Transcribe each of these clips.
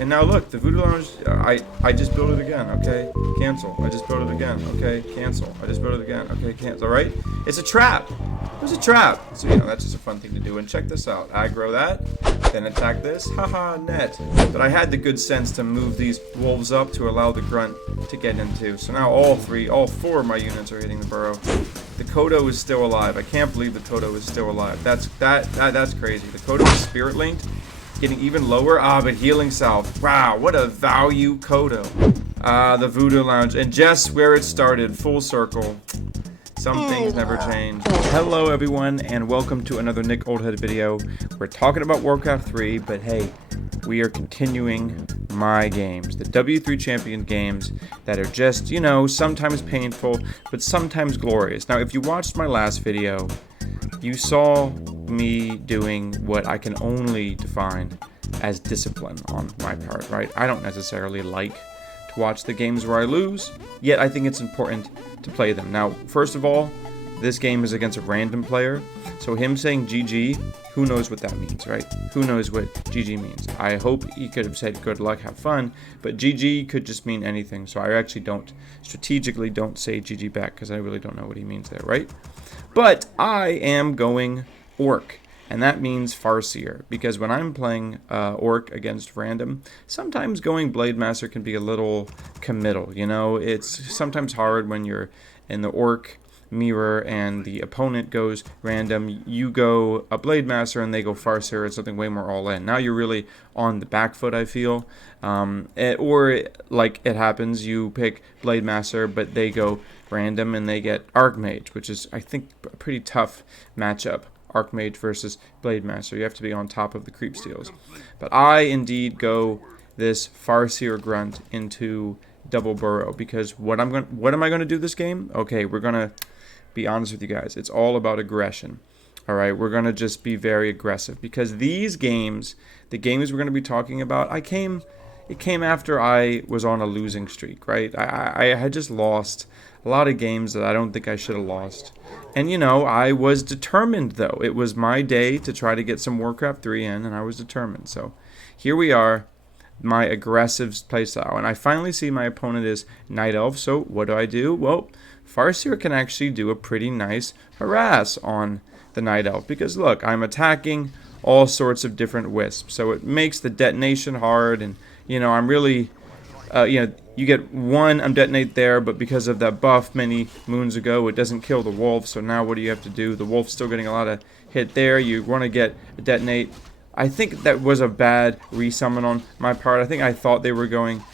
And now look, the Voodoo Lounge, I just built it again, okay? Cancel. I just built it again, okay? Cancel. I just built it again, okay? Cancel, right? It's a trap. It was a trap. So, that's just a fun thing to do. And check this out. Aggro that, then attack this. Haha, net. But I had the good sense to move these wolves up to allow the grunt to get into. So now all four of my units are hitting the burrow. The Kodo is still alive. I can't believe the Kodo is still alive. That's crazy. The Kodo is spirit linked, getting even lower. But healing south. Wow, what a value Kodo. The Voodoo Lounge, and just where it started, full circle. Some things never change. Hello everyone, and welcome to another Nick Oldhead video. We're talking about Warcraft 3, but hey, we are continuing my games, the W3 Champion games that are just, sometimes painful, but sometimes glorious. Now, if you watched my last video, you saw me doing what I can only define as discipline on my part, right? I don't necessarily like to watch the games where I lose, yet I think it's important to play them. Now, first of all, this game is against a random player, so him saying GG, who knows what that means, right? Who knows what GG means? I hope he could have said good luck, have fun, but GG could just mean anything, so I actually strategically don't say GG back, because I really don't know what he means there, right? But I am going Orc, and that means Farseer, because when I'm playing Orc against random, sometimes going Blade Master can be a little committal, It's sometimes hard when you're in the Orc mirror and the opponent goes random, you go a Blade Master and they go Farseer. It's something way more all in. Now you're really on the back foot, I feel. Or like it happens, you pick Blade Master, but they go random and they get Archmage, which is, I think, a pretty tough matchup. Archmage versus Blade Master. You have to be on top of the creep steals. But I indeed go this Farseer grunt into double burrow, because what am I going to do this game? Okay, we're going to be honest with you guys. It's all about aggression. All right, we're going to just be very aggressive, because these games, the games we're going to be talking about, it came after I was on a losing streak, right? I had just lost a lot of games that I don't think I should have lost. And, I was determined, though. It was my day to try to get some Warcraft 3 in, and I was determined. So here we are, my aggressive playstyle. And I finally see my opponent is Night Elf, so what do? Well, Farseer can actually do a pretty nice harass on the Night Elf, because, look, I'm attacking all sorts of different wisps. So it makes the detonation hard, and, I'm really... you get one detonate there, but because of that buff many moons ago, it doesn't kill the wolf. So now what do you have to do? The wolf's still getting a lot of hit there. You want to get a detonate. I think that was a bad resummon on my part. I think I thought they were going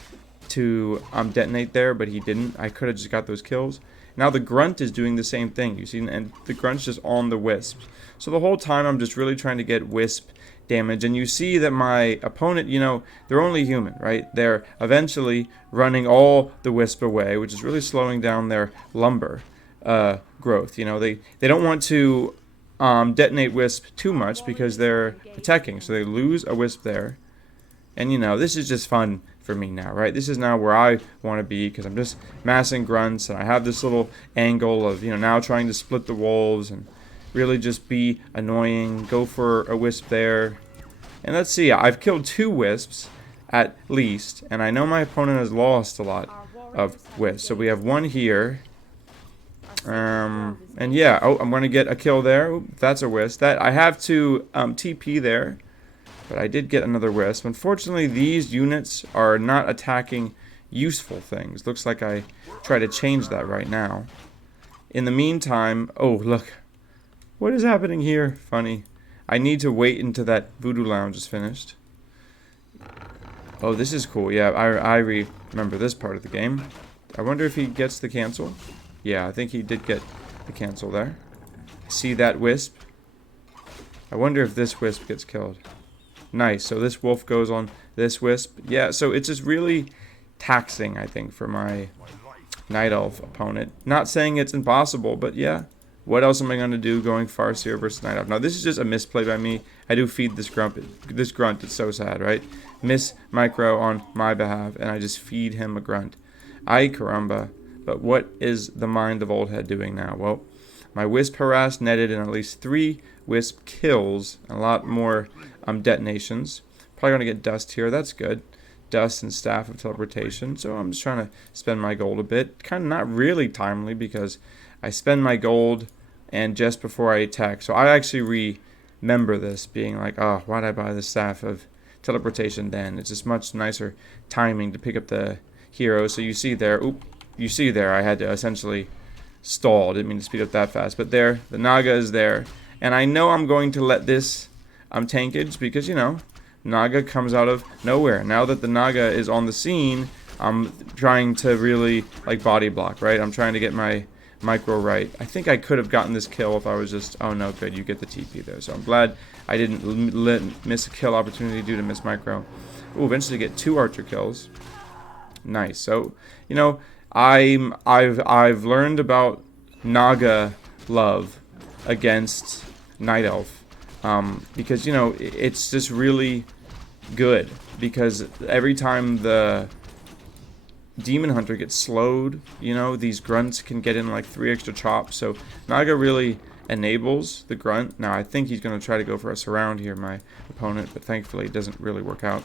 to detonate there, but he didn't. I could have just got those kills. Now the grunt is doing the same thing, you see, and the grunt's just on the wisps. So the whole time I'm just really trying to get wisp damage, and you see that my opponent, they're only human, right? They're eventually running all the wisp away, which is really slowing down their lumber growth. They don't want to detonate wisp too much because they're attacking, so they lose a wisp there. And this is just fun for me now, right? This is now where I want to be, because I'm just massing grunts, and I have this little angle of now trying to split the wolves and really just be annoying, go for a wisp there. And let's see, I've killed 2 wisps at least, and I know my opponent has lost a lot of wisps. So we have one here. And yeah, I'm going to get a kill there. Oop, that's a wisp. That I have to TP there, but I did get another wisp. Unfortunately, these units are not attacking useful things. Looks like I try to change that right now. In the meantime, oh look. What is happening here? Funny. I need to wait until that Voodoo Lounge is finished. Oh, this is cool. Yeah, I remember this part of the game. I wonder if he gets the cancel. Yeah, I think he did get the cancel there. See that wisp? I wonder if this wisp gets killed. Nice. So this wolf goes on this wisp. Yeah, so it's just really taxing, I think, for my Night Elf opponent. Not saying it's impossible, but yeah. What else am I going to do going Farseer versus Night Elf? Now, this is just a misplay by me. I do feed this grunt. It's so sad, right? Miss micro on my behalf, and I just feed him a grunt. Ay caramba. But what is the mind of Old Head doing now? Well, my wisp harass netted in at least 3 wisp kills, a lot more detonations. Probably going to get dust here. That's good. dust and staff of teleportation. So I'm just trying to spend my gold a bit. Kind of not really timely because I spend my gold and just before I attack. So I actually remember this being like, oh, why did I buy the staff of teleportation then? It's just much nicer timing to pick up the hero. So you see there, I had to essentially stall. Didn't mean to speed up that fast. But there, the Naga is there. And I know I'm going to let this tankage because, you know, Naga comes out of nowhere. Now that the Naga is on the scene, I'm trying to really, like, body block, right? I'm trying to get my micro right. I think I could have gotten this kill if I was just... Oh, no, good. You get the TP there. So I'm glad I didn't miss a kill opportunity due to miss micro. Ooh, eventually get 2 archer kills. Nice. So, you know, I've learned about Naga love against Night Elf. Because, you know, it's just really good. Because every time the Demon Hunter gets slowed, you know, these grunts can get in like 3 extra chops. So Naga really enables the grunt. Now I think he's going to try to go for a surround here, my opponent, but thankfully it doesn't really work out.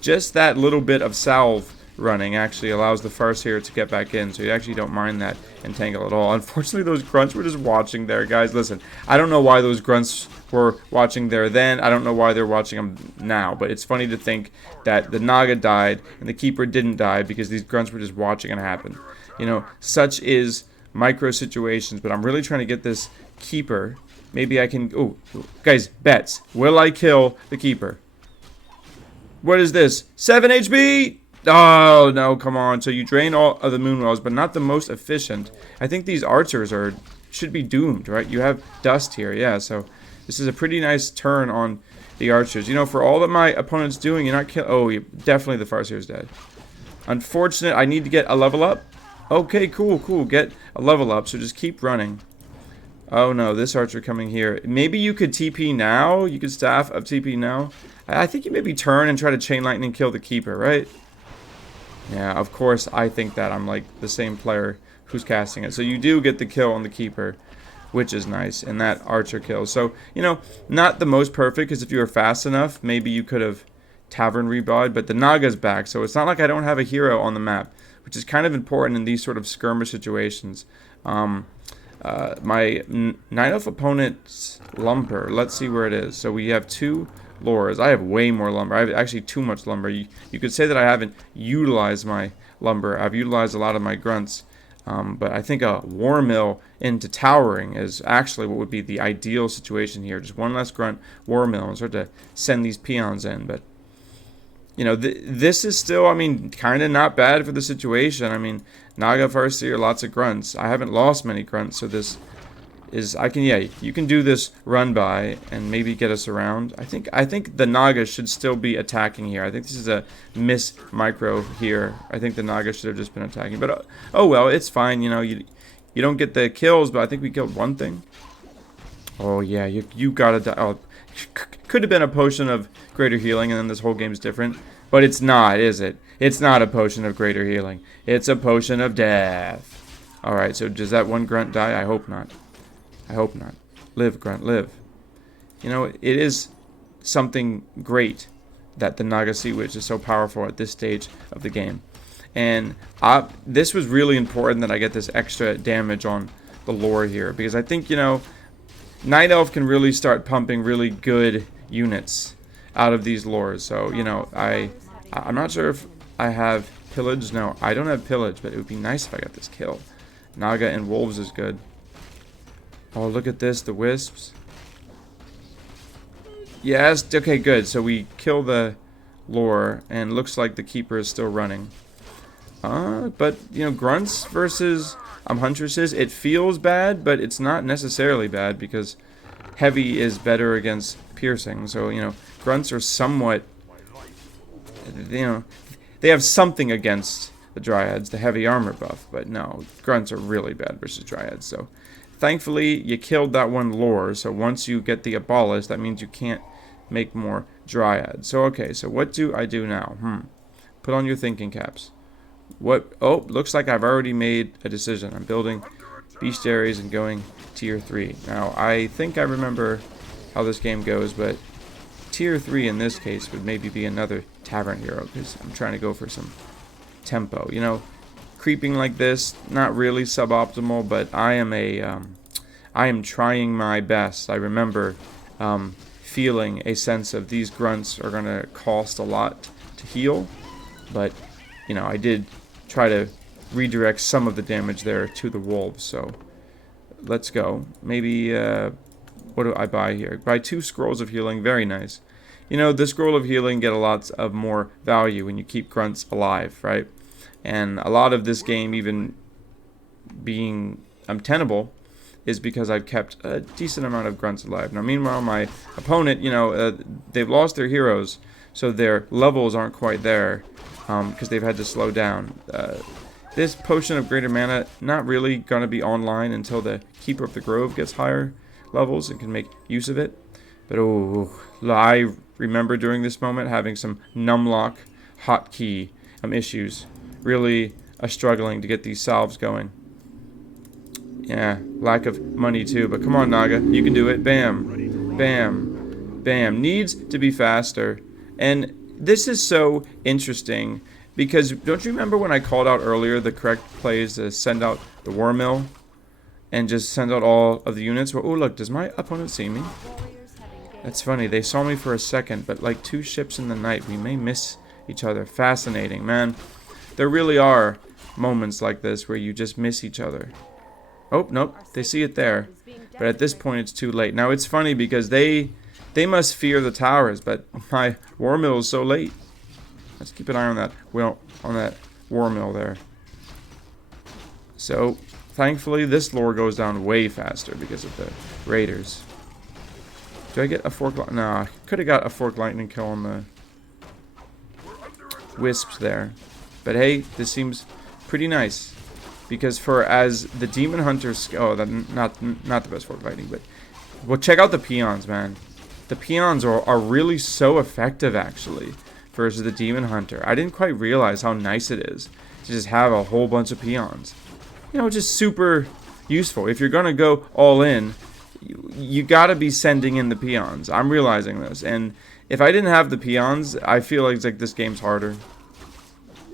Just that little bit of salve running actually allows the Farseer to get back in, so you actually don't mind that entangle at all. Unfortunately, those grunts were just watching there. Guys, listen, I don't know why those grunts were watching there then. I don't know why they're watching them now, but it's funny to think that the Naga died and the Keeper didn't die because these grunts were just watching it happen. You know, such is micro situations, but I'm really trying to get this Keeper. Maybe I can... Oh, guys, bets. Will I kill the Keeper? What is this? 7 HP! Oh, no, come on. So you drain all of the Moonwells, but not the most efficient. I think these archers should be doomed, right? You have dust here, yeah, so this is a pretty nice turn on the archers. You know, for all that my opponent's doing, you're not killing... Oh, definitely the Farseer's dead. Unfortunate, I need to get a level up. Okay, cool, cool. Get a level up, so just keep running. Oh, no, this archer coming here. Maybe you could TP now. You could staff up TP now. I think you maybe turn and try to Chain Lightning kill the Keeper, right? Yeah, of course, I think that. I'm like the same player who's casting it. So you do get the kill on the Keeper, which is nice, and that archer kill. So, you know, not the most perfect, because if you were fast enough, maybe you could have Tavern Rebawd, but the Naga's back, so it's not like I don't have a hero on the map, which is kind of important in these sort of skirmish situations. My Night Elf opponent's lumber, let's see where it is. So we have 2 lures. I have way more lumber. I have actually too much lumber. You could say that I haven't utilized my lumber. I've utilized a lot of my grunts. But I think a war mill into towering is actually what would be the ideal situation here. Just one less grunt, war mill, and start to send these peons in. But, you know, this is still, I mean, kind of not bad for the situation. I mean, Naga Farseer, lots of grunts. I haven't lost many grunts, so this is, you can do this run by and maybe get us around. I think the Naga should still be attacking here. I think this is a miss micro here. I think the Naga should have just been attacking, but oh well, it's fine. You know, you don't get the kills, but I think we killed one thing. Oh yeah, you gotta die. Oh, could have been a potion of greater healing, and then this whole game's different. But it's not, is it? It's not a potion of greater healing. It's a potion of death. All right, so does that one grunt die? I hope not. I hope not. Live, grunt, live. You know, it is something great that the Naga Sea Witch is so powerful at this stage of the game. And this was really important that I get this extra damage on the lore here. Because I think, you know, Night Elf can really start pumping really good units out of these lores. So, you know, I'm not sure if I have pillage. No, I don't have pillage, but it would be nice if I got this kill. Naga and Wolves is good. Oh, look at this, the wisps. Yes, okay, good. So we kill the lore, and looks like the Keeper is still running. But, you know, grunts versus huntresses, it feels bad, but it's not necessarily bad, because heavy is better against piercing. So, you know, grunts are somewhat, you know, they have something against the Dryads, the heavy armor buff, but no, grunts are really bad versus Dryads, so... Thankfully, you killed that one lore, so once you get the Abolish, that means you can't make more Dryads. So, okay, so what do I do now? Put on your thinking caps. What? Oh, looks like I've already made a decision. I'm building bestiaries and going tier 3. Now, I think I remember how this game goes, but tier 3 in this case would maybe be another tavern hero, because I'm trying to go for some tempo. You know, creeping like this, not really suboptimal, but I am trying my best. I remember feeling a sense of these grunts are going to cost a lot to heal, but, you know, I did try to redirect some of the damage there to the wolves, so let's go. Maybe, what do I buy here? Buy 2 scrolls of healing, very nice. You know, the scroll of healing get a lot of more value when you keep grunts alive, right? And a lot of this game even being tenable is because I've kept a decent amount of grunts alive. Now, meanwhile, my opponent, you know, they've lost their heroes, so their levels aren't quite there because they've had to slow down. This potion of greater mana, not really going to be online until the Keeper of the Grove gets higher levels and can make use of it. But oh, I remember during this moment having some numlock hotkey issues. Really struggling to get these salves going. Yeah, lack of money too, but come on, Naga, you can do it. Bam, bam, bam. Needs to be faster. And this is so interesting because don't you remember when I called out earlier the correct play is to send out the War Mill and just send out all of the units? Well, oh, look, does my opponent see me? That's funny. They saw me for a second, but like 2 ships in the night, we may miss each other. Fascinating, man. There really are moments like this where you just miss each other. Oh, nope, they see it there. But at this point, it's too late. Now, it's funny because they must fear the towers, but my War Mill is so late. Let's keep an eye on that, War Mill there. So, thankfully, this lore goes down way faster because of the raiders. Do I get a fork? No, I could have got a fork lightning kill on the wisps there. But hey, this seems pretty nice. Because for as the demon hunters, oh, that not the best fork lightning, but well, check out the peons, man. The peons are really so effective actually versus the demon hunter. I didn't quite realize how nice it is to just have a whole bunch of peons. You know, just super useful. If you're gonna go all in, you gotta be sending in the peons. I'm realizing this, and if I didn't have the peons, I feel like it's like this game's harder.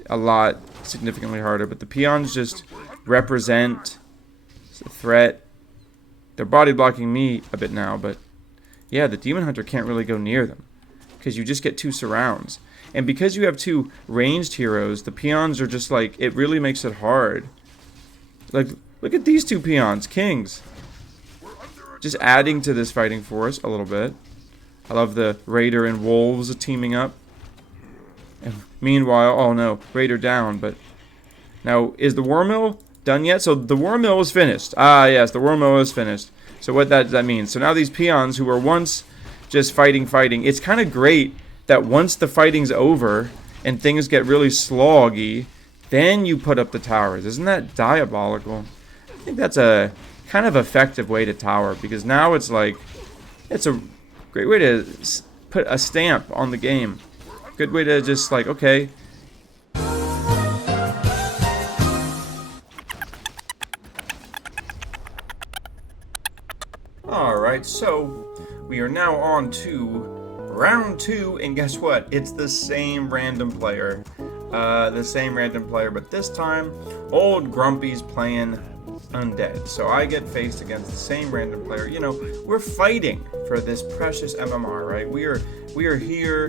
A lot, significantly harder, but the peons just represent a threat. They're body blocking me a bit now, but yeah, the demon hunter can't really go near them because you just get 2 surrounds. And because you have 2 ranged heroes, the peons are just like, it really makes it hard. Like, look at these 2 peons, kings. Just adding to this fighting force a little bit. I love the raider and wolves teaming up. And meanwhile, oh no, raider down, but now, is the War Mill done yet? So the War Mill is finished. Ah, yes, the War Mill is finished. So what does that mean? So now these peons who were once just fighting, it's kind of great that once the fighting's over and things get really sloggy, then you put up the towers. Isn't that diabolical? I think that's a kind of effective way to tower, because now it's like, it's a great way to put a stamp on the game. Good way to just like, okay. Alright, so we are now on to round 2, and guess what? It's the same random player. But this time, old Grumpy's playing undead. So I get faced against the same random player. You know, we're fighting for this precious MMR, right? We are here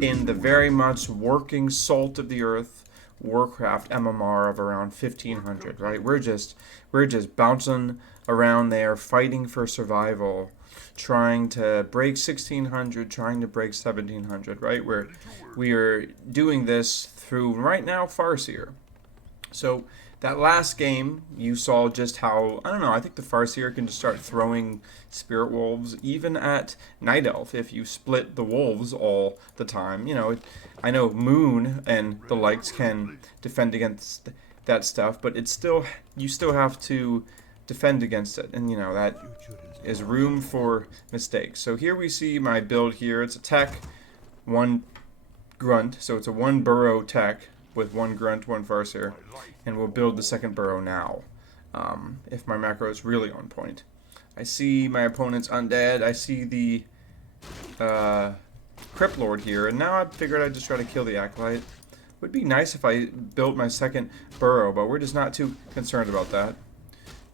in the very much working salt of the earth Warcraft MMR of around 1500, right? We're just bouncing around there, fighting for survival, trying to break 1600, trying to break 1700, right? We are doing this through right now Farseer. So that last game, you saw just how, I don't know, I think the Farseer can just start throwing Spirit Wolves, even at Night Elf, if you split the Wolves all the time. You know, I know Moon and the likes can defend against that stuff, but it's still, you still have to defend against it, and you know, that is room for mistakes. So here we see my build here. It's a tech, 1 grunt, so it's a 1 burrow tech, with 1 grunt, 1 farseer, and we'll build the second burrow now, if my macro is really on point. I see my opponent's undead. I see the Crypt Lord here, and now I figured I'd just try to kill the Acolyte. Would be nice if I built my second burrow, but we're just not too concerned about that.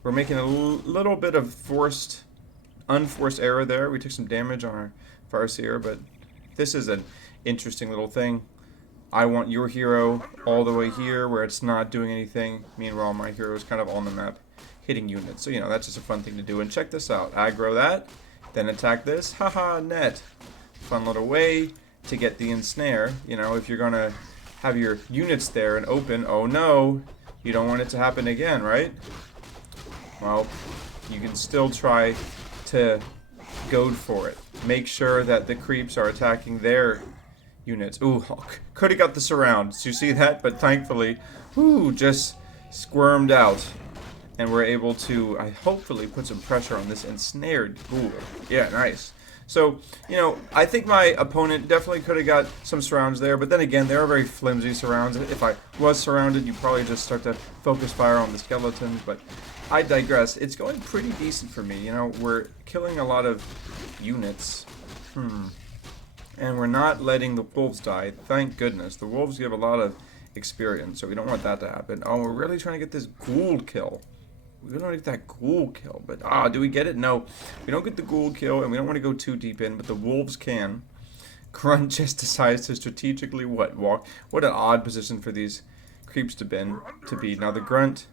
We're making a little bit of unforced error there. We took some damage on our Farseer, but this is an interesting little thing. I want your hero all the way here where it's not doing anything. Meanwhile, my hero is kind of on the map hitting units. So, that's just a fun thing to do. And check this out. Aggro that, then attack this. Haha, net. Fun little way to get the ensnare. If you're going to have your units there and open, oh no, you don't want it to happen again, right? Well, you can still try to goad for it. Make sure that the creeps are attacking their units. Ooh, could have got the surround. Did you see that? But thankfully, just squirmed out. And we're able to, hopefully, put some pressure on this ensnared ghoul. Yeah, nice. So, I think my opponent definitely could have got some surrounds there, but then again, they are very flimsy surrounds. If I was surrounded, you'd probably just start to focus fire on the skeletons, but I digress. It's going pretty decent for me. We're killing a lot of units. And we're not letting the wolves die. Thank goodness. The wolves give a lot of experience, so we don't want that to happen. Oh, we're really trying to get this ghoul kill. We don't get that ghoul kill, but do we get it? No, we don't get the ghoul kill, and we don't want to go too deep in, but the wolves can. Grunt just decides to strategically walk. What an odd position for these creeps to be. Now the grunt,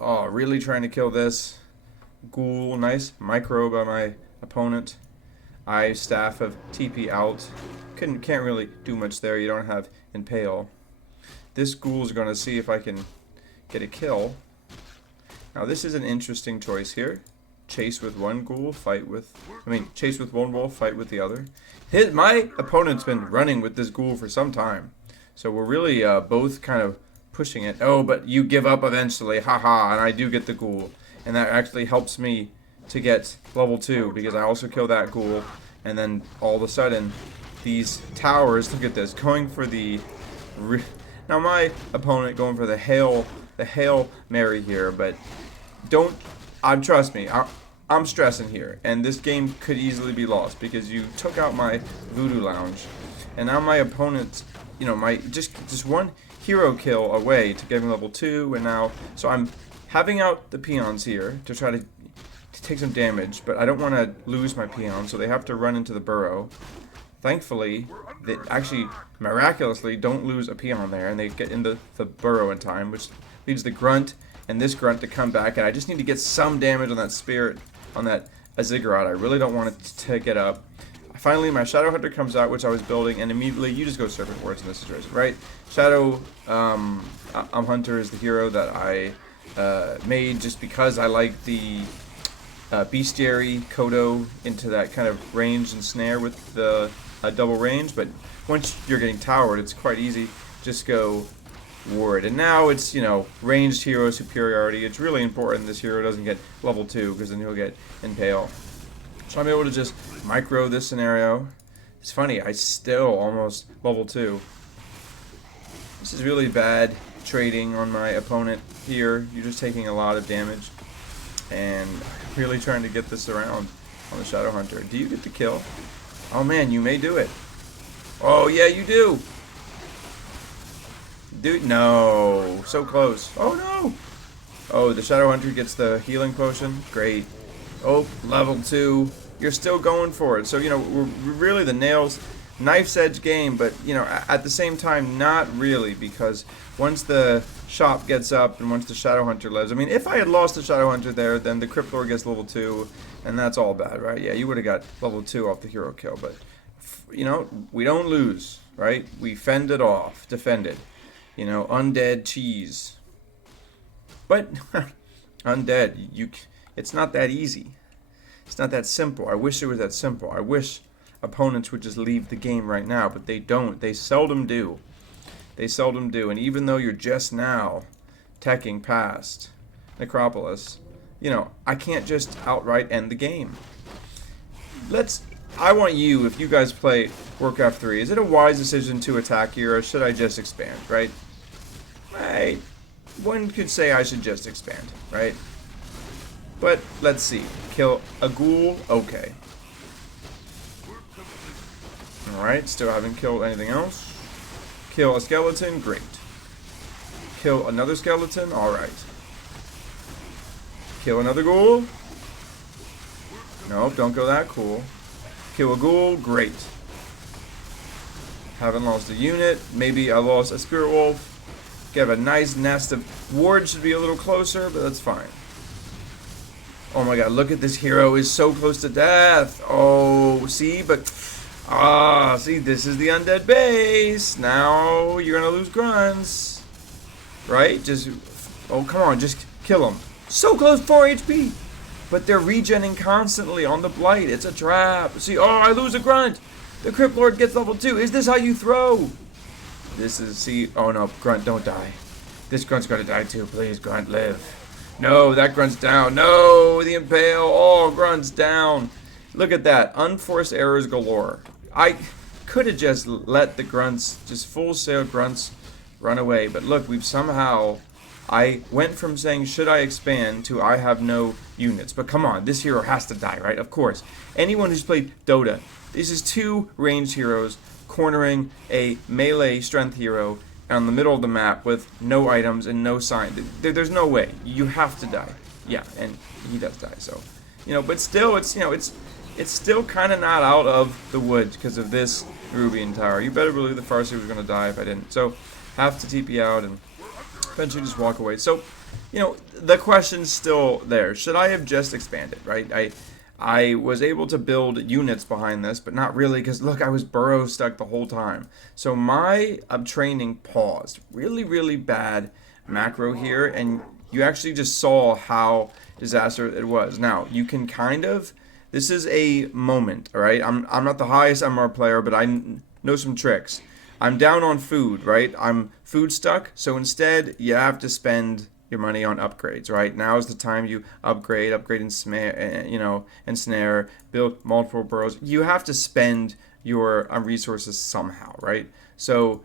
really trying to kill this ghoul. Nice micro by my opponent. Staff of TP out. Can't really do much there. You don't have impale. This ghoul's going to see if I can get a kill. Now this is an interesting choice here. Chase with one ghoul, chase with one wolf, fight with the other. My opponent's been running with this ghoul for some time. So we're really both kind of pushing it. Oh, but you give up eventually, haha, and I do get the ghoul. And that actually helps me to get level 2 because I also kill that ghoul. And then all of a sudden, these towers, look at this, going for the... Now my opponent going for the Hail Mary here, but trust me, I'm stressing here, and this game could easily be lost because you took out my Voodoo Lounge, and now my opponent's, my just one hero kill away to get me level 2, and now, so I'm having out the peons here to try to take some damage, but I don't want to lose my peons, so they have to run into the burrow. Thankfully, they actually miraculously don't lose a peon there, and they get into the burrow in time, which leads the grunt and this grunt to come back, and I just need to get some damage on that spirit, on that Aziggurat. I really don't want it to get up. Finally, my Shadow Hunter comes out, which I was building, and immediately you just go Serpent Wards in this situation, right? Shadow Hunter is the hero that I made just because I like the Bestiary Kodo into that kind of range and snare with the double range, but once you're getting towered, it's quite easy. Just go Ward. And now it's, ranged hero superiority. It's really important this hero doesn't get level 2 because then he'll get impale. So I'm able to just micro this scenario. It's funny, I still almost level 2. This is really bad trading on my opponent here. You're just taking a lot of damage. And really trying to get this around on the Shadow Hunter. Do you get the kill? Oh man, you may do it. Oh yeah, you do. Dude, no. So close. Oh no. Oh, the Shadow Hunter gets the healing potion. Great. Oh, level 2. You're still going for it. So, we're really the knife's edge game, but, at the same time, not really, because once the shop gets up and once the Shadow Hunter lives, if I had lost the Shadow Hunter there, then the Crypt Lord gets level 2, and that's all bad, right? Yeah, you would have got level 2 off the hero kill, but, we don't lose, right? We fend it off, defend it. Undead cheese. But, undead, it's not that easy. It's not that simple. I wish it was that simple. I wish opponents would just leave the game right now, but they don't. They seldom do. They seldom do. And even though you're just now teching past Necropolis, I can't just outright end the game. I want you, if you guys play Warcraft 3, is it a wise decision to attack here, or should I just expand, right? Right. One could say I should just expand, right? But let's see. Kill a ghoul? Okay. Alright, still haven't killed anything else. Kill a skeleton, great. Kill another skeleton, alright. Kill another ghoul. Nope, don't go that cool. Kill a ghoul, great. Haven't lost a unit. Maybe I lost a spirit wolf. Get a nice nest of wards, should be a little closer, but that's fine. Oh my god, look at this hero, is so close to death. Oh, see, but see, this is the undead base. Now you're gonna lose grunts. Right? Just, oh, come on, just kill them. So close, 4 HP. But they're regenning constantly on the blight. It's a trap. See, oh, I lose a grunt. The Crypt Lord gets level 2. Is this how you throw? This is, see, oh no, grunt, don't die. This grunt's gonna die too. Please, grunt, live. No, that grunt's down. No, the impale. Oh, grunt's down. Look at that. Unforced errors galore. I could have just let the grunts, just full sail grunts, run away. But look, we've somehow, I went from saying, should I expand, to I have no units. But come on, this hero has to die, right? Of course. Anyone who's played Dota, this is 2 ranged heroes cornering a melee strength hero on the middle of the map with no items and no sign. There's no way. You have to die. Yeah, and he does die, so. But still, it's, it's still kind of not out of the woods because of this Rubian Tower. You better believe the Farseer was going to die if I didn't. So, have to TP out and eventually just walk away. So, the question's still there. Should I have just expanded, right? I was able to build units behind this, but not really, because look, I was burrow stuck the whole time. So my training paused. Really, really bad macro here, and you actually just saw how disastrous it was. Now, you can kind of, this is a moment, all right? I'm not the highest MR player, but I know some tricks. I'm down on food, right? I'm food stuck, so instead you have to spend your money on upgrades, right? Now is the time you upgrade and snare, build multiple burrows. You have to spend your resources somehow, right? So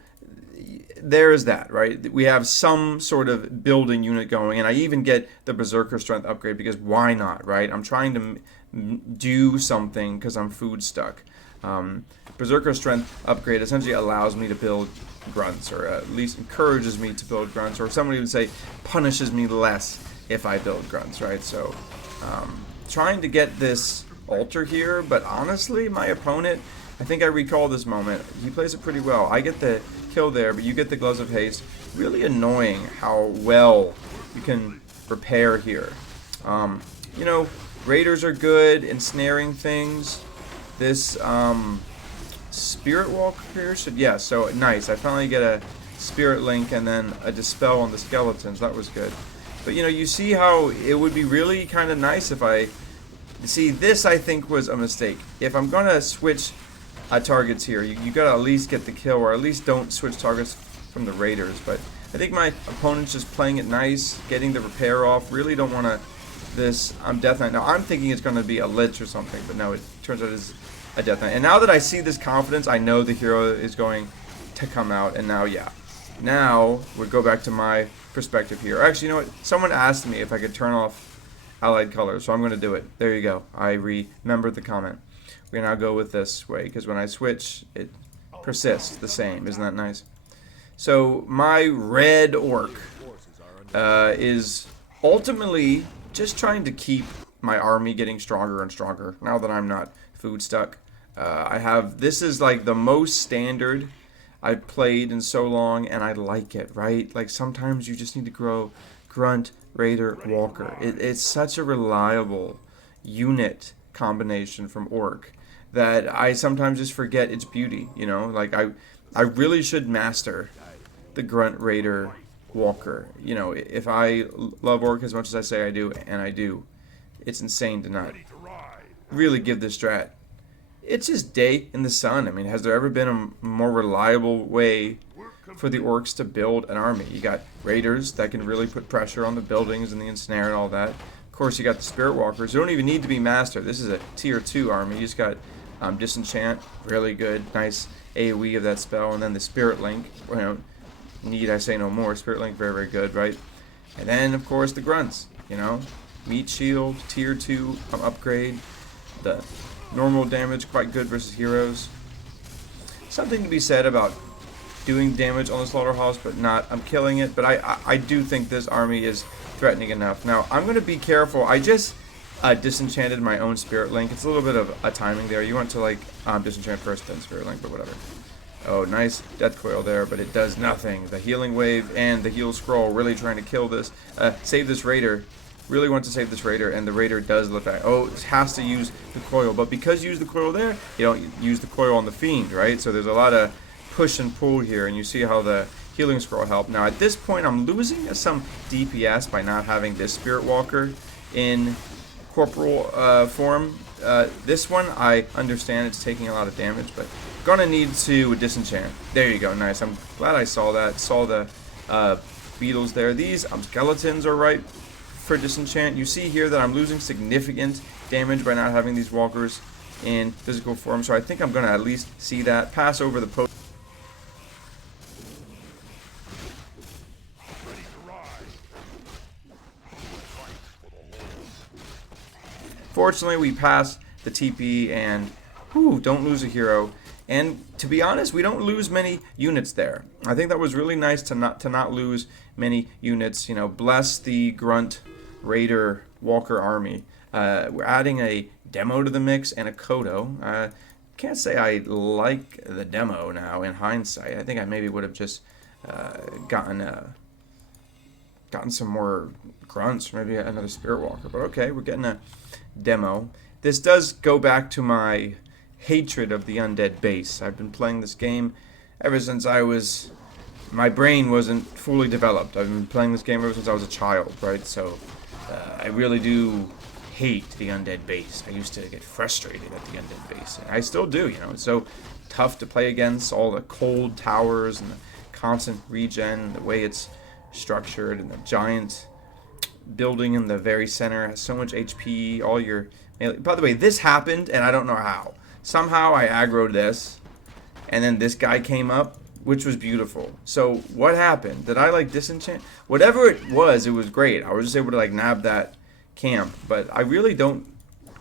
there is that, right? We have some sort of building unit going, and I even get the Berserker Strength upgrade because why not, right? I'm trying to do something because I'm food stuck. Berserker Strength upgrade essentially allows me to build grunts, or at least encourages me to build grunts, or somebody would say punishes me less if I build grunts, right? So trying to get this altar here, but honestly my opponent, I think I recall this moment, he plays it pretty well. I get the kill there, but you get the Gloves of Haste. Really annoying how well you can repair here. Raiders are good ensnaring things. This Spirit Walker here should, yeah, so nice. I finally get a Spirit Link and then a Dispel on the skeletons. That was good. But you see how it would be really kind of nice if I, see, this I think was a mistake. If I'm gonna switch targets here, you gotta at least get the kill, or at least don't switch targets from the Raiders. But I think my opponent's just playing it nice, getting the repair off. Really don't want to this Death Knight. Now I'm thinking it's going to be a Lich or something, but no, it turns out it's a Death Knight. And now that I see this confidence, I know the hero is going to come out. And now, yeah, now we go back to my perspective here. Actually, you know what? Someone asked me if I could turn off allied colors, so I'm going to do it. There you go. I remembered the comment. We're going to now go with this way, because when I switch, it persists the same. Isn't that nice? So my red orc is ultimately just trying to keep my army getting stronger and stronger now that I'm not food stuck. This is like the most standard I've played in so long, and I like it, right? Like sometimes you just need to grow Grunt, Raider, Walker. It's such a reliable unit combination from Orc that I sometimes just forget its beauty, you know? Like I really should master the Grunt, Raider, Walker. You know, if I love Orc as much as I say I do, and I do, it's insane to not really give this strat. It's just day in the sun. I mean, has there ever been a more reliable way for the Orcs to build an army? You got Raiders that can really put pressure on the buildings and the ensnare and all that. Of course, you got the Spirit Walkers. You don't even need to be master. This is a tier 2 army. You just got Disenchant, really good, nice AoE of that spell, and then the Spirit Link. You know, need I say no more. Spirit Link, very, very good, right? And then, of course, the Grunts. You know, Meat Shield, tier 2 upgrade. The normal damage, quite good versus heroes. something to be said about doing damage on the slaughterhouse, but not, I'm killing it. But I do think this army is threatening enough. Now, I'm going to be careful. I just disenchanted my own Spirit Link. It's a little bit of a timing there. You want to, like, disenchant first, then Spirit Link, but whatever. Oh, nice Death Coil there, but it does nothing. The Healing Wave and the Heal Scroll really trying to kill this. Save this Raider. Really want to save this Raider, and the Raider does look back. Oh, it has to use the coil, but because you use the coil there, you don't use the coil on the Fiend, right? So there's a lot of push and pull here, and you see how the Healing Scroll helped. Now, at this point, I'm losing some DPS by not having this Spirit Walker in corporal form. This one, I understand it's taking a lot of damage, but gonna need to disenchant. There you go, nice. I'm glad I saw that. Saw the beetles there. These skeletons are right for disenchant. You see here that I'm losing significant damage by not having these walkers in physical form, so I think I'm gonna at least see that. Pass over the post. Fortunately, we pass the TP and don't lose a hero. And to be honest, we don't lose many units there. I think that was really nice to not lose many units. You know, bless the Grunt Raider Walker army. We're adding a demo to the mix and a Kodo. Can't say I like the demo now in hindsight. I think I maybe would have just gotten some more grunts, maybe another Spirit Walker. But okay, we're getting a demo. This does go back to my hatred of the undead base. I've been playing this game ever since my brain wasn't fully developed. I've been playing this game ever since I was a child, right? So I really do hate the undead base. I used to get frustrated at the undead base, and I still do. You know, it's so tough to play against, all the cold towers and the constant regen, the way it's structured, and the giant building in the very center has so much HP. All your by the way, this happened, and I don't know how. Somehow I aggroed this, and then this guy came up, which was beautiful. So what happened? Did I like disenchant? Whatever it was great. I was just able to like nab that camp, but I really don't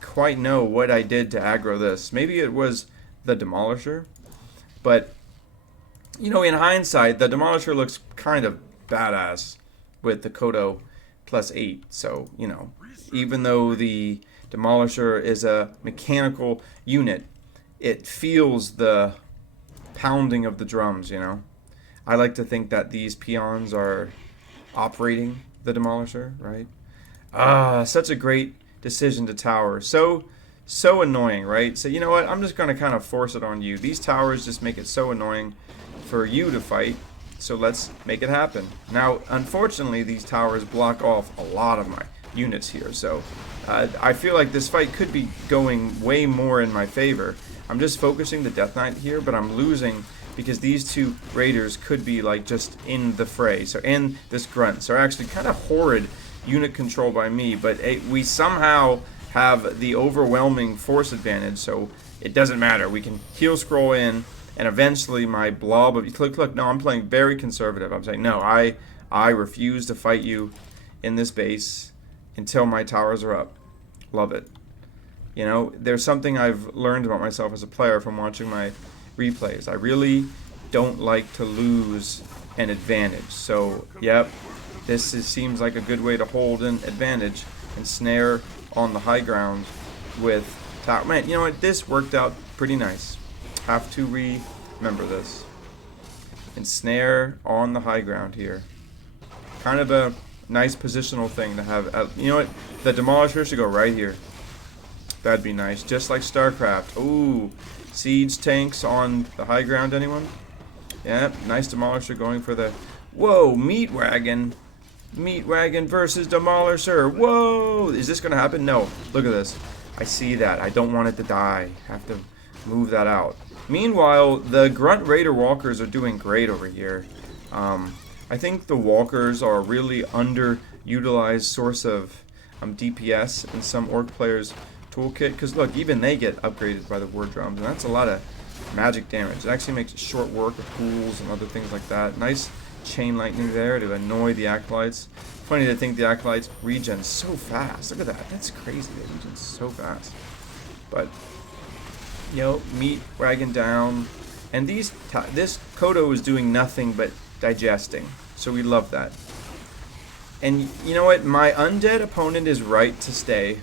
quite know what I did to aggro this. Maybe it was the Demolisher, but you know, in hindsight, the Demolisher looks kind of badass with the Kodo +8. So, you know, even though the Demolisher is a mechanical unit, it feels the pounding of the drums, you know. I like to think that these peons are operating the Demolisher, right? Such a great decision to tower. So annoying, right? So you know what? I'm just going to kind of force it on you. These towers just make it so annoying for you to fight. So let's make it happen. Now, unfortunately, these towers block off a lot of my units here. So I feel like this fight could be going way more in my favor. I'm just focusing the Death Knight here, but I'm losing because these two raiders could be like just in the fray. So, and this grunt. So actually kind of horrid unit control by me, but we somehow have the overwhelming force advantage, so it doesn't matter. We can heal scroll in, and eventually my blob of look, no, I'm playing very conservative. I'm saying no, I refuse to fight you in this base until my towers are up. Love it. You know, there's something I've learned about myself as a player from watching my replays. I really don't like to lose an advantage. So, yep, this seems like a good way to hold an advantage and snare on the high ground with tower. Man, you know what? This worked out pretty nice. Have to remember this. And snare on the high ground here. Kind of a nice positional thing to have. You know what? The Demolisher should go right here. That'd be nice. Just like StarCraft. Ooh. Siege tanks on the high ground, anyone? Yep. Nice Demolisher going for the... Whoa, Meat Wagon. Meat Wagon versus Demolisher. Whoa! Is this going to happen? No. Look at this. I see that. I don't want it to die. Have to move that out. Meanwhile, the Grunt Raider Walkers are doing great over here. I think the Walkers are a really underutilized source of DPS in some Orc players' toolkit. Because look, even they get upgraded by the War Drums, and that's a lot of magic damage. It actually makes short work of pools and other things like that. Nice chain lightning there to annoy the Acolytes. Funny to think the Acolytes regen so fast. Look at that. That's crazy. They regen so fast. But, you know, Meat Wagon down. And this Kodo is doing nothing but digesting. So we love that. And you know what? My undead opponent is right to stay.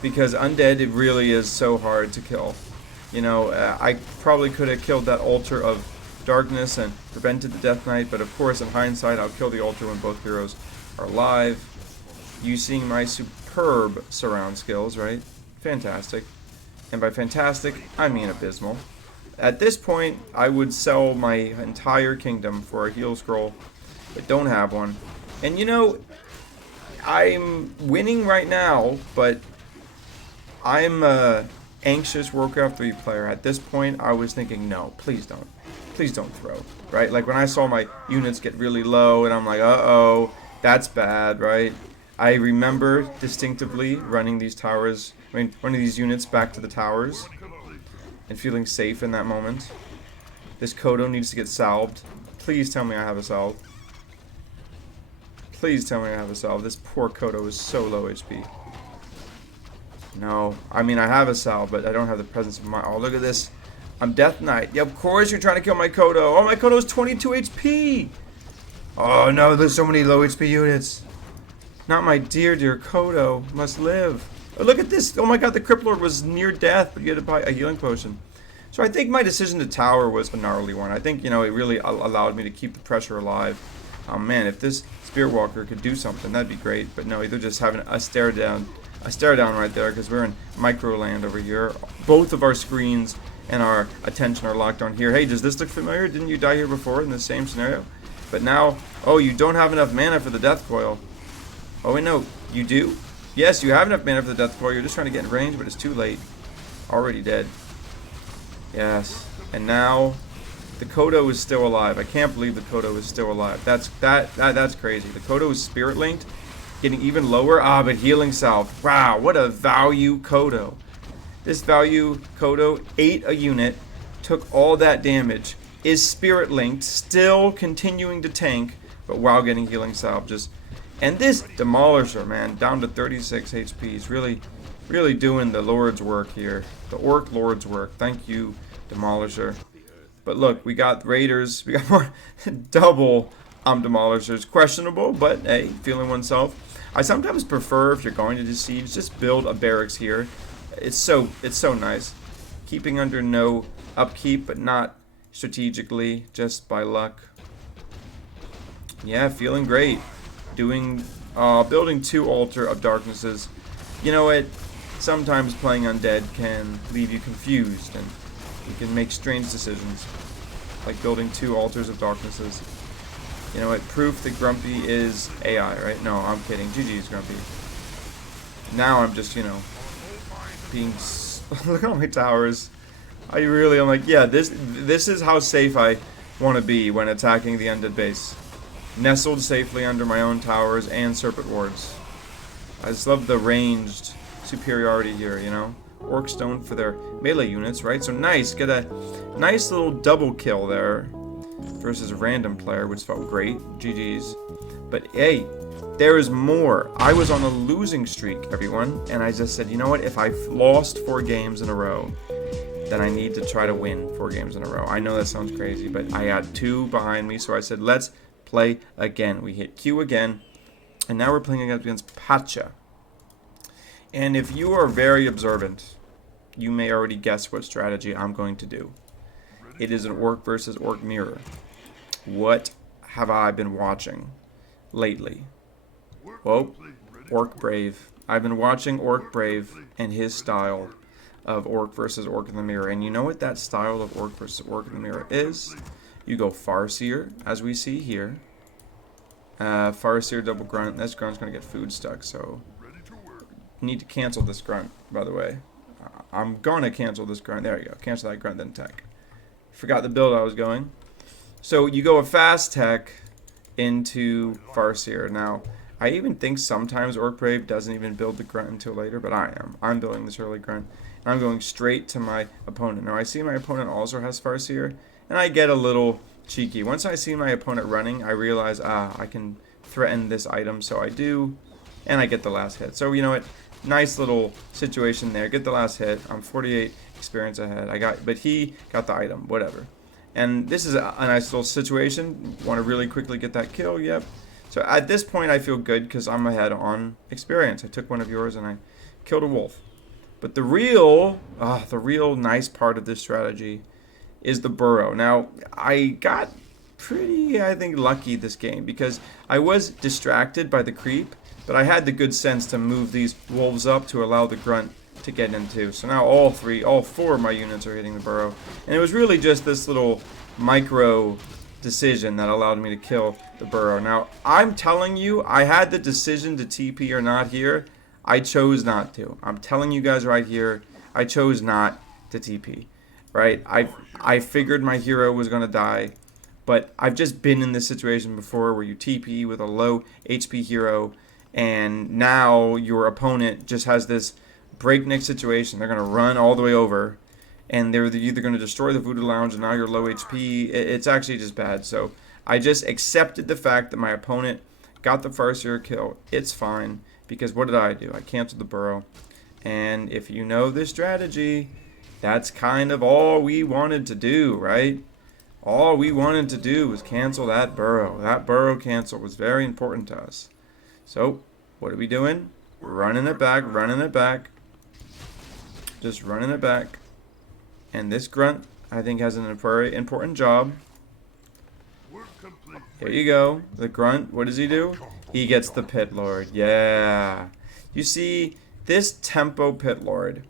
Because undead, it really is so hard to kill. You know, I probably could have killed that altar of darkness and prevented the Death Knight. But of course, in hindsight, I'll kill the altar when both heroes are alive. Using my superb surround skills, right? Fantastic. And by fantastic, I mean abysmal. At this point, I would sell my entire kingdom for a heal scroll, but don't have one. And you know, I'm winning right now, but I'm a anxious Warcraft 3 player. At this point, I was thinking, no, please don't. Please don't throw, right? Like when I saw my units get really low, and I'm like, uh-oh, that's bad, right? I remember distinctively running these towers, running these units back to the towers and feeling safe in that moment. This Kodo needs to get salved. Please tell me I have a salve. Please tell me I have a salve. This poor Kodo is so low HP. No, I mean I have a salve, but I don't have the presence of mind. Oh, look at this. I'm Death Knight. Yeah, of course you're trying to kill my Kodo. Oh, my Kodo is 22 HP. Oh no, there's so many low HP units. Not my dear Kodo. Must live. Oh, look at this. Oh my god, the Crypt Lord was near death, but you had to buy a healing potion. So I think my decision to tower was a gnarly one. I think, you know, it really allowed me to keep the pressure alive. Oh man, if this Spirit Walker could do something, that'd be great. But no, they're just having a stare down right there, because we're in micro land over here. Both of our screens and our attention are locked on here. Hey, does this look familiar? Didn't you die here before in the same scenario? But now, oh, you don't have enough mana for the Death Coil. Oh wait, no, you do? Yes, you have enough mana for the Death Coil. You're just trying to get in range, but it's too late. Already dead. Yes. And now the Kodo is still alive. I can't believe the Kodo is still alive. That's crazy. The Kodo is spirit linked, getting even lower. Ah, but healing salve. Wow, what a value Kodo. This value Kodo ate a unit, took all that damage, is spirit linked, still continuing to tank, but while getting healing salve. And this Demolisher, man, down to 36 HP, is really doing the Lord's work here. The Orc Lord's work. Thank you, Demolisher. But look, we got Raiders. We got more double Demolishers. Questionable, but hey, feeling oneself. I sometimes prefer, if you're going to do siege, just build a barracks here. It's so nice. Keeping under no upkeep, but not strategically, just by luck. Yeah, feeling great. Building 2 Altar of Darknesses. You know what? Sometimes playing undead can leave you confused, and you can make strange decisions, like building 2 Altars of Darknesses. You know what? Proof that Grumpy is AI, right? No, I'm kidding. GG's Grumpy. Now I'm just, you know, being... Look at all my towers. I'm like, yeah, this is how safe I want to be when attacking the undead base. Nestled safely under my own towers and Serpent Wards. I just love the ranged superiority here, you know? Orc Stone for their melee units, right? So nice, get a nice little double kill there versus a random player, which felt great. GG's. But hey, there is more. I was on a losing streak, everyone, and I just said, you know what? If I've lost 4 games in a row, then I need to try to win 4 games in a row. I know that sounds crazy, but I had 2 behind me, so I said, let's play again. We hit Q again, and now we're playing against Pacha. And if you are very observant, you may already guess what strategy I'm going to do. It is an Orc versus Orc mirror. What have I been watching lately? Whoa, Orc Brave. I've been watching Orc Brave and his style of Orc versus Orc in the mirror. And you know what that style of Orc versus Orc in the mirror is? You go Farseer, as we see here. Farseer double grunt. This grunt's going to get food stuck, so... Need to cancel this grunt, by the way. I'm going to cancel this grunt. There you go. Cancel that grunt, then tech. Forgot the build I was going. So you go a fast tech into Farseer. Now, I even think sometimes Orc Brave doesn't even build the grunt until later, but I am. I'm building this early grunt. And I'm going straight to my opponent. Now, I see my opponent also has Farseer, and I get a little cheeky. Once I see my opponent running, I realize, I can threaten this item, so I do, and I get the last hit. So, you know what? Nice little situation there. Get the last hit. I'm 48 experience ahead. But he got the item. Whatever. And this is a nice little situation. Want to really quickly get that kill. Yep. So at this point, I feel good because I'm ahead on experience. I took one of yours and I killed a wolf. But the real nice part of this strategy is the burrow. Now, I got pretty, I think, lucky this game because I was distracted by the creep, but I had the good sense to move these wolves up to allow the grunt to get into. So now all four of my units are hitting the burrow. And it was really just this little micro decision that allowed me to kill the burrow. Now, I'm telling you, I had the decision to TP or not here. I chose not to. I'm telling you guys right here, I chose not to TP. Right? I figured my hero was going to die, but I've just been in this situation before where you TP with a low HP hero, and now your opponent just has this breakneck situation. They're going to run all the way over, and they're either going to destroy the Voodoo Lounge, and now you're low HP. It's actually just bad. So I just accepted the fact that my opponent got the first hero kill. It's fine, because what did I do? I canceled the burrow. And if you know this strategy, that's kind of all we wanted to do, right? All we wanted to do was cancel that burrow. That burrow cancel was very important to us. So, what are we doing? Running it back. Just running it back. And this grunt, I think, has a very important job. Here you go. The grunt, what does he do? He gets the Pit Lord. Yeah. You see, this tempo Pit Lord,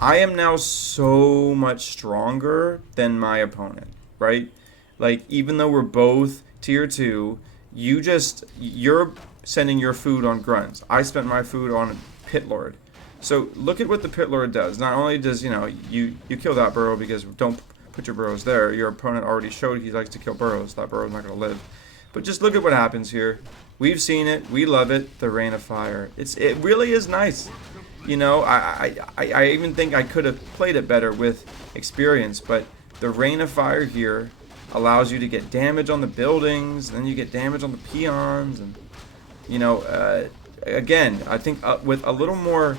I am now so much stronger than my opponent, right? Like, even though we're both tier 2, you're sending your food on grunts. I spent my food on Pit Lord. So look at what the Pit Lord does. Not only does, you kill that burrow because don't put your burrows there. Your opponent already showed he likes to kill burrows. That burrow's not going to live. But just look at what happens here. We've seen it. We love it. The Rain of Fire. It really is nice. I even think I could have played it better with experience, but the Rain of Fire here allows you to get damage on the buildings, then you get damage on the peons, and again, I think with a little more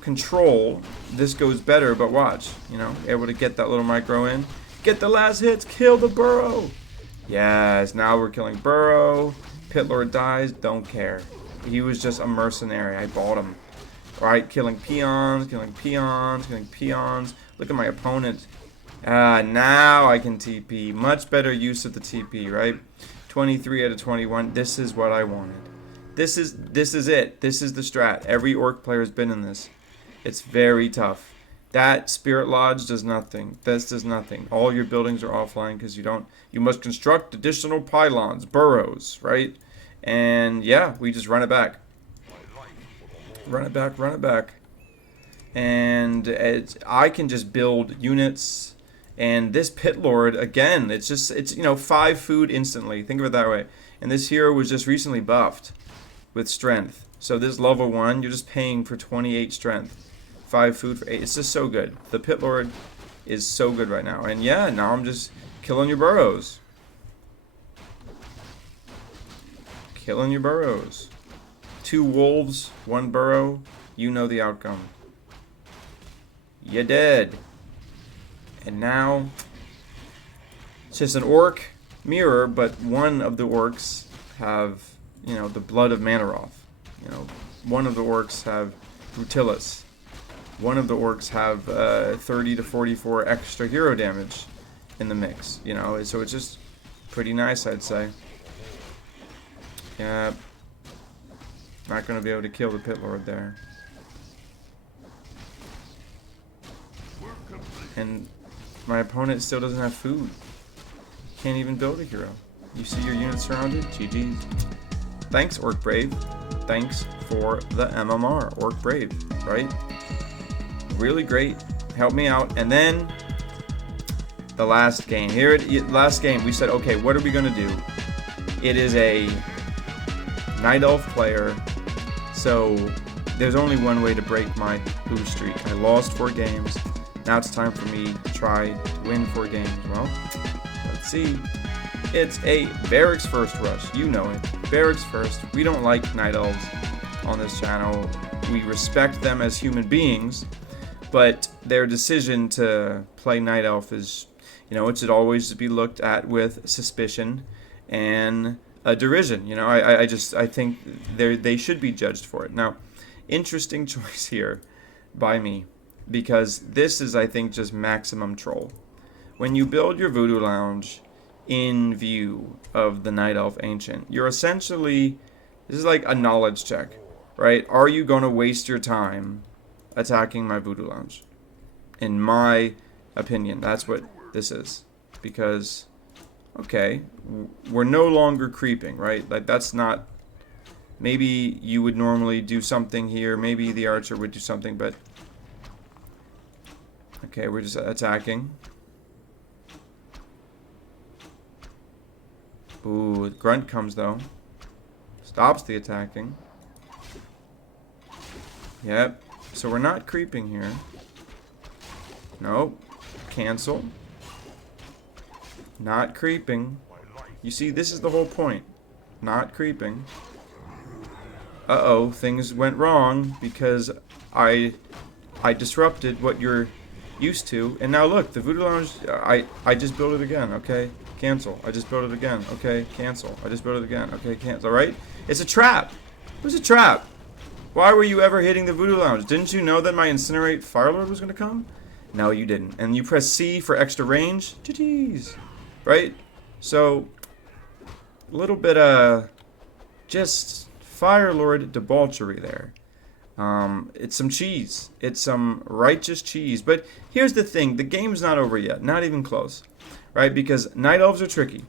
control, this goes better. But watch, able to get that little micro in, get the last hits, kill the burrow. Yes, now we're killing burrow. Pit Lord dies, don't care. He was just a mercenary. I bought him. Alright, killing peons. Look at my opponent. Now I can TP. Much better use of the TP, right? 23 out of 21. This is what I wanted. This is it. This is the strat. Every orc player has been in this. It's very tough. That Spirit Lodge does nothing. This does nothing. All your buildings are offline because you must construct additional pylons, burrows, right? And yeah, we just run it back. Run it back. And I can just build units. And this Pit Lord, again, it's 5 food instantly. Think of it that way. And this hero was just recently buffed with strength. So this level 1, you're just paying for 28 strength. 5 food for 8. It's just so good. The Pit Lord is so good right now. And yeah, now I'm just killing your burrows. Killing your burrows. 2 wolves, 1 burrow. You know the outcome. You're dead. And now, it's just an orc mirror, but one of the orcs have, the blood of Manaroth. One of the orcs have Rutilis. One of the orcs have 30 to 44 extra hero damage in the mix. So it's just pretty nice, I'd say. Yeah. Not going to be able to kill the Pit Lord there. And my opponent still doesn't have food. Can't even build a hero. You see your unit surrounded? GG's. Thanks, Orc Brave. Thanks for the MMR, Orc Brave, right? Really great. Helped me out. And then the last game. Last game, we said, okay, what are we going to do? It is a Night Elf player. So there's only one way to break my lose streak. I lost 4 games. Now it's time for me to try to win 4 games. Well, let's see. It's a Barracks First rush. You know it. Barracks First. We don't like Night Elves on this channel. We respect them as human beings, but their decision to play Night Elf is You know, it should always be looked at with suspicion and derision. You know, I think they should be judged for it. Now, interesting choice here by me, because this is, I think, just maximum troll. When you build your Voodoo Lounge in view of the Night Elf Ancient, you're essentially, this is like a knowledge check, right? Are you going to waste your time attacking my Voodoo Lounge? In my opinion, that's what this is. Because, okay, we're no longer creeping, right? Like, that's not, maybe you would normally do something here, maybe the archer would do something, but okay, we're just attacking. Ooh, grunt comes though. Stops the attacking. Yep. So we're not creeping here. Nope. Cancel. Not creeping. You see, this is the whole point. Not creeping. Uh-oh, things went wrong because I disrupted what you're used to. And now look, the Voodoo Lounge, I just built it again, okay? Cancel. I just built it again. Okay, cancel. I just built it again. Okay, cancel. Right? It's a trap. It was a trap. Why were you ever hitting the Voodoo Lounge? Didn't you know that my Incinerate Firelord was going to come? No, you didn't. And you press C for extra range. Jeez. Right? So, a little bit of just Firelord debauchery there. It's some cheese. It's some righteous cheese. But here's the thing. The game's not over yet. Not even close. Right? Because Night Elves are tricky.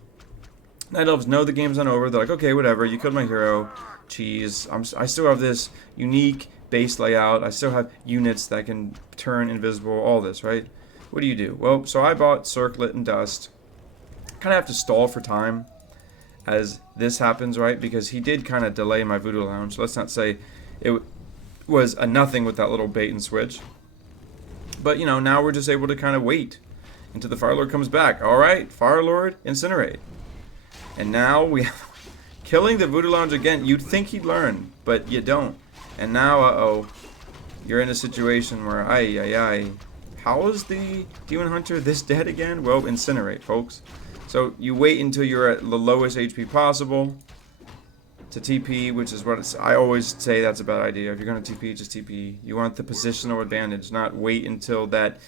Night Elves know the game's not over. They're like, okay, whatever. You killed my hero. Cheese. I still have this unique base layout. I still have units that can turn invisible. All this, right? What do? Well, so I bought Circlet and Dust. Kind of have to stall for time as this happens, right? Because he did kind of delay my Voodoo Lounge. Let's not say it was a nothing with that little bait and switch. But, you know, now we're just able to kind of wait until the Firelord comes back. Alright, Firelord, Incinerate. And now we have killing the Voodoo Lounge again. You'd think he'd learn, but you don't. And now, uh-oh, you're in a situation where, how is the Demon Hunter this dead again? Well, Incinerate, folks. So you wait until you're at the lowest HP possible to TP, which is what I always say that's a bad idea. If you're going to TP, just TP. You want the positional advantage, not wait until that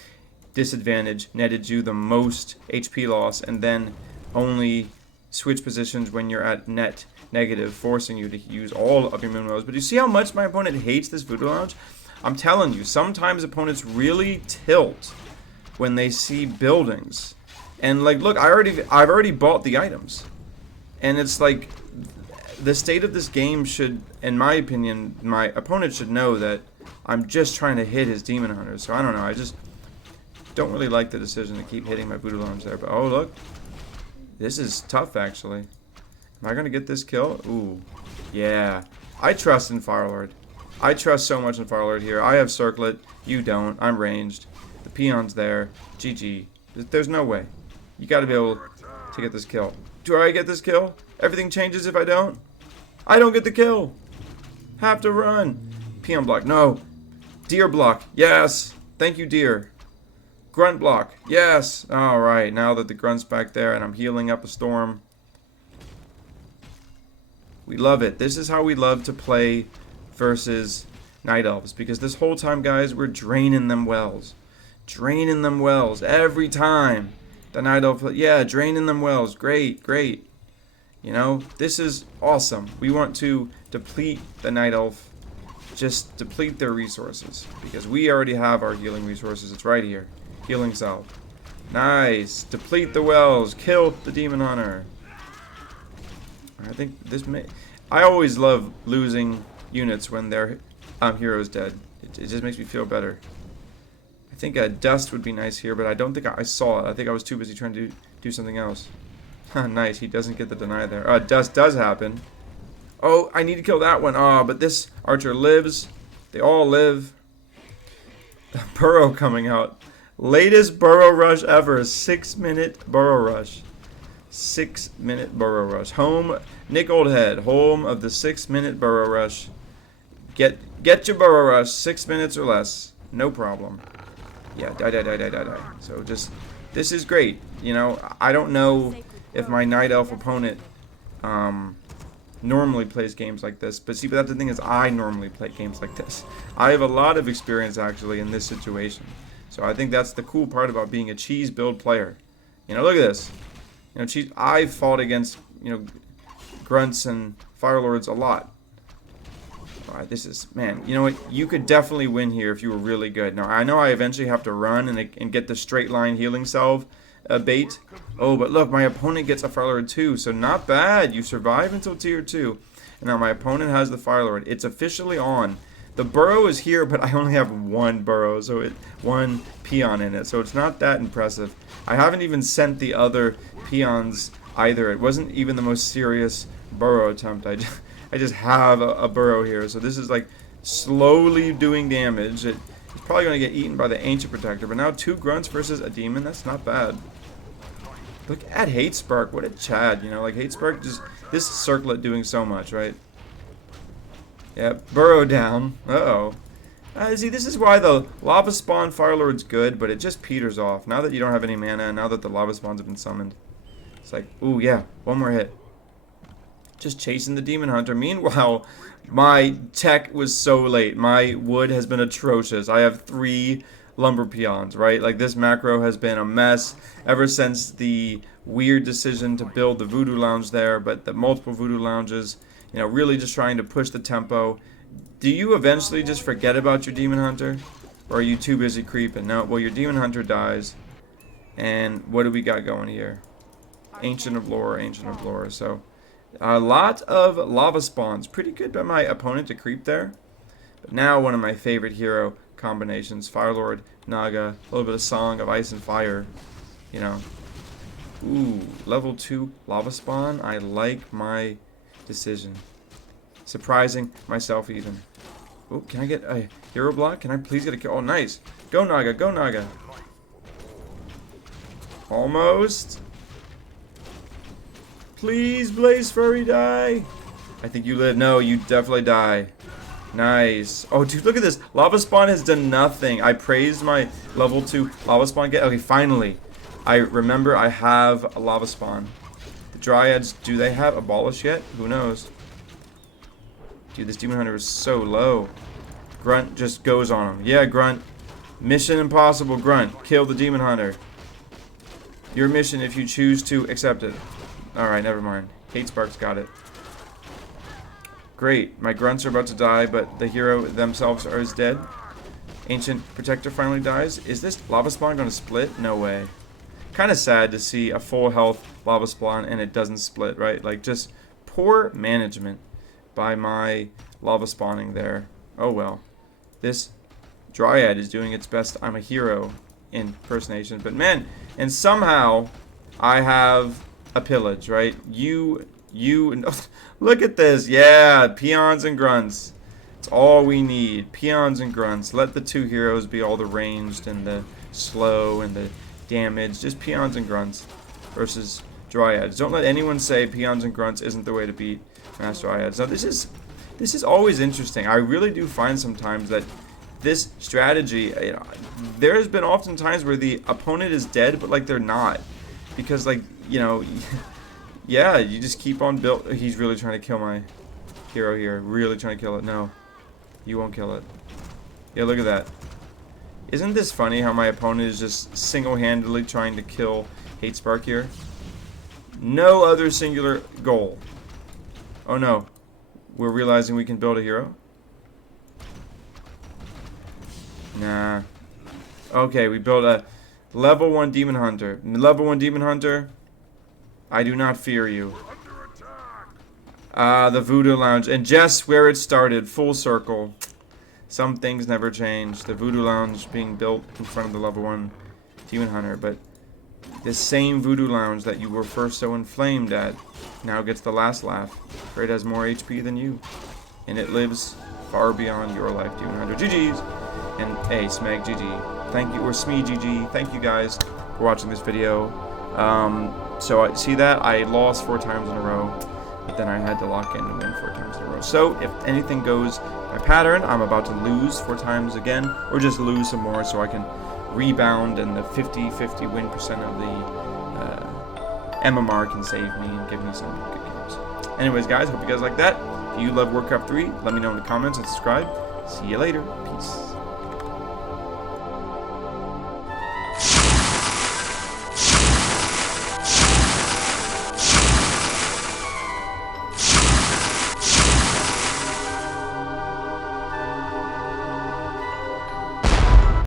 disadvantage netted you the most HP loss and then only switch positions when you're at net negative, forcing you to use all of your moon rows. But you see how much my opponent hates this Voodoo Lounge? I'm telling you, sometimes opponents really tilt when they see buildings. And like, look, I've already bought the items. And it's like, the state of this game should, in my opinion, my opponent should know that I'm just trying to hit his Demon Hunters. So I don't know, I just don't really like the decision to keep hitting my Voodoo Lounge there. But oh, look. This is tough, actually. Am I going to get this kill? Ooh. Yeah. I trust in Firelord. I trust so much in Firelord here. I have Circlet. You don't. I'm ranged. The peon's there. GG. There's no way. You got to be able to get this kill. Do I get this kill? Everything changes if I don't? I don't get the kill. Have to run. Peon block. No. Deer block. Yes. Thank you, deer. Grunt block. Yes. Alright, now that the grunt's back there and I'm healing up a storm. We love it. This is how we love to play versus Night Elves. Because this whole time, guys, we're draining them wells. Draining them wells. Every time. The Night Elf, yeah, draining them wells. Great, great. You know, this is awesome. We want to deplete the Night Elf. Just deplete their resources. Because we already have our healing resources. It's right here. Healing Salve. Nice. Deplete the wells. Kill the Demon Hunter. I think this may... I always love losing units when their hero's dead. It just makes me feel better. I think a Dust would be nice here, but I don't think I saw it. I think I was too busy trying to do something else. Nice. He doesn't get the deny there. Dust does happen. Oh, I need to kill that one. But this archer lives. They all live. Burrow coming out. Latest burrow rush ever. 6-minute burrow rush. 6-minute burrow rush. Home, Nick Oldhead. Home of the 6-minute burrow rush. Get your burrow rush. 6 minutes or less. No problem. Yeah, die. So just this is great. You know, I don't know if my Night Elf opponent normally plays games like this, but see, but that's the thing is, I normally play games like this. I have a lot of experience actually in this situation, so I think that's the cool part about being a cheese build player. You know, look at this. You know, cheese. I've fought against, you know, grunts and firelords a lot. Alright, this is, man, you know what, you could definitely win here if you were really good. Now, I know I eventually have to run and get the straight line healing salve bait. Oh, but look, my opponent gets a firelord too, so not bad. You survive until tier 2. And now my opponent has the firelord. It's officially on. The burrow is here, but I only have one burrow, so one peon in it, so it's not that impressive. I haven't even sent the other peons either. It wasn't even the most serious burrow attempt. I just have a burrow here, so this is like slowly doing damage. It's probably going to get eaten by the Ancient Protector, but now 2 grunts versus a demon, that's not bad. Look at Hate Spark, what a Chad, you know, like Hate Spark, just this circlet doing so much, right? Yep, burrow down, uh-oh. See, this is why the Lava Spawn Firelord's good, but it just peters off. Now that you don't have any mana, and now that the Lava Spawns have been summoned. It's like, ooh, yeah, one more hit. Just chasing the Demon Hunter. Meanwhile, my tech was so late. My wood has been atrocious. I have 3 lumber peons, right? Like, this macro has been a mess ever since the weird decision to build the Voodoo Lounge there, but the multiple Voodoo Lounges, you know, really just trying to push the tempo. Do you eventually just forget about your Demon Hunter? Or are you too busy creeping? No, well, your Demon Hunter dies. And what do we got going here? Ancient of Lore, so... a lot of lava spawns. Pretty good by my opponent to creep there. But now one of my favorite hero combinations. Firelord, Naga, a little bit of Song of Ice and Fire. You know. Ooh, level 2 lava spawn. I like my decision. Surprising myself even. Oh, can I get a hero block? Can I please get a kill? Oh, nice. Go Naga, go Naga. Almost. Please, Blaze Furry, die. I think you live. No, you definitely die. Nice. Oh, dude, look at this. Lava Spawn has done nothing. I praised my level 2 Lava Spawn. Okay, finally. I remember I have a Lava Spawn. The Dryads, do they have Abolish yet? Who knows? Dude, this Demon Hunter is so low. Grunt just goes on him. Yeah, Grunt. Mission impossible, Grunt. Kill the Demon Hunter. Your mission if you choose to accept it. Alright, never mind. Hate Spark's got it. Great. My grunts are about to die, but the hero themselves is dead. Ancient Protector finally dies. Is this Lava Spawn going to split? No way. Kind of sad to see a full health Lava Spawn and it doesn't split, right? Like, just poor management by my Lava Spawning there. Oh well. This Dryad is doing its best. I'm a hero impersonation. But man, and somehow I have... a pillage, right? You look at this. Yeah, peons and grunts. It's all we need. Peons and grunts. Let the 2 heroes be all the ranged and the slow and the damage. Just peons and grunts versus Dryads. Don't let anyone say peons and grunts isn't the way to beat Mass Dryads. Now this is always interesting. I really do find sometimes that this strategy, you know, there's been often times where the opponent is dead, but like they're not. Because, like, you know, yeah, you just keep on build. He's really trying to kill my hero here. Really trying to kill it. No, you won't kill it. Yeah, look at that. Isn't this funny how my opponent is just single-handedly trying to kill Hate Spark here? No other singular goal. Oh, no. We're realizing we can build a hero? Nah. Okay, we built a... level 1 Demon Hunter. Level 1 Demon Hunter, I do not fear you. The Voodoo Lounge. And just where it started, full circle. Some things never change. The Voodoo Lounge being built in front of the level 1 Demon Hunter. But this same Voodoo Lounge that you were first so inflamed at now gets the last laugh. For it has more HP than you. And it lives far beyond your life, Demon Hunter. GG's. And hey, Smeg, GG. Thank you, or Smee, GG. Thank you guys for watching this video. So I see that I lost 4 times in a row, but then I had to lock in and win 4 times in a row. So if anything goes by pattern, I'm about to lose 4 times again, or just lose some more so I can rebound and the 50-50 win percent of the MMR can save me and give me some good games. Anyways, guys, hope you guys like that. If you love Warcraft 3, let me know in the comments and subscribe. See you later. Peace.